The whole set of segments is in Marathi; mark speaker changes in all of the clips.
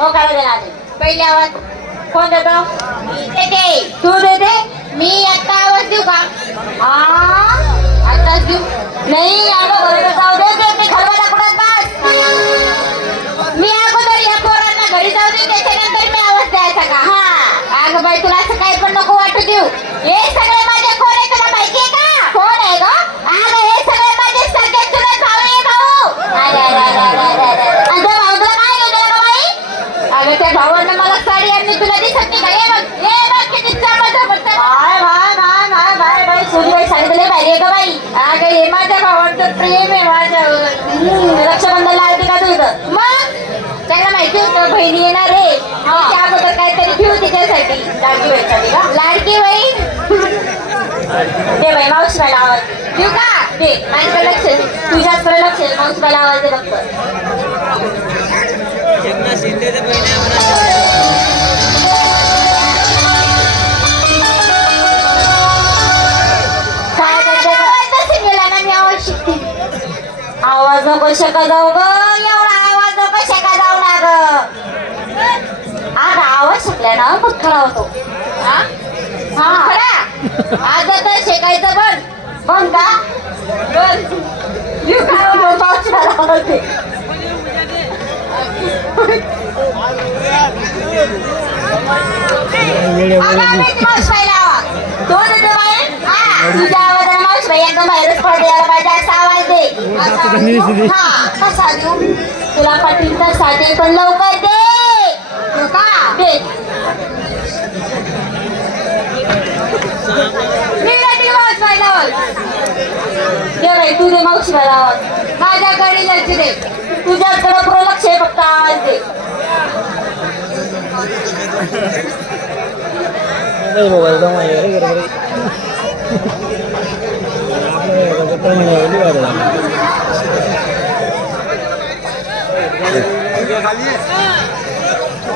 Speaker 1: हो करा दे आधी.
Speaker 2: आवाज.
Speaker 1: कोण देतो?
Speaker 2: मी देते.
Speaker 1: तू देते?
Speaker 2: मी आता आवाज देऊ का?
Speaker 1: हा
Speaker 2: आताच देऊ.
Speaker 1: नाही
Speaker 2: प्रेम आहे माझ्यावर
Speaker 1: रक्षाबंधनला आलती का तू इथं?
Speaker 2: मग? त्यांना माहिती होतं बहिणी येणार आहे.
Speaker 1: हा.
Speaker 2: त्या अगोदर काहीतरी ठेवू तिच्यासाठी.
Speaker 1: लाडकी का?
Speaker 2: लाडकी बहीण?
Speaker 1: दे बाई मावशी बाईला आवाज.
Speaker 2: देऊ का?
Speaker 1: दे
Speaker 2: माझ्याकडे लक्ष दे.
Speaker 1: तुझ्याचकडे लक्ष मावशी बाईला आवाज दे फक्त
Speaker 2: आवाज
Speaker 1: नको शका जाऊ ग? एवढा आवाज नको शका जाऊ ना ग? आता आवाज शिकल्या ना खूप खरा होतो.
Speaker 2: हा?
Speaker 1: हा.
Speaker 2: खरा? आज आता शेकायचं पण.
Speaker 1: पण का
Speaker 2: बस
Speaker 1: येऊ कसा देऊ तुला पटली तर साधे पण लवकर दे
Speaker 2: देऊ का
Speaker 1: दे दे बाई तू दे मावशी आवाज
Speaker 2: माझ्याकडे लक्ष दे
Speaker 1: तुझ्याकडे पुरं लक्ष आहे फक्त आवाज दे
Speaker 3: मोबाईल दम आहे रे बरोबर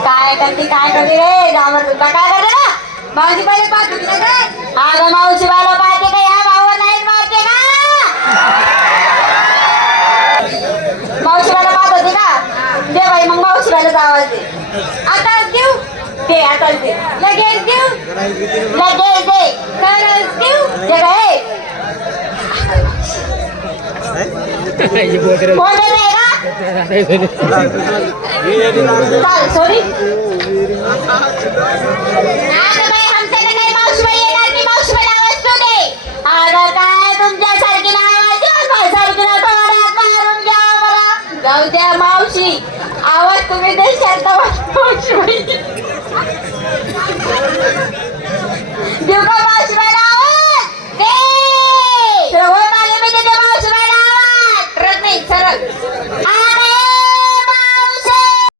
Speaker 1: काय करते काय करते? रे जावर तुला काय करते? ना
Speaker 2: मावशी बाईला पाहत गं?
Speaker 1: अगं मावशी बाईला पाहते का? या भावाला नाही मारते का? मावशी बाईला पाहत होती का? दे बाई मग मावशी बाईला आवाज दे
Speaker 2: आता देऊ
Speaker 1: दे आता दे.
Speaker 2: लगेच देऊ
Speaker 1: लगेच दे.
Speaker 2: तरच देऊ
Speaker 1: दे काय कोण देते
Speaker 2: मावशी जाऊ द्या मावशी. आवाज तुम्ही देशात मावशी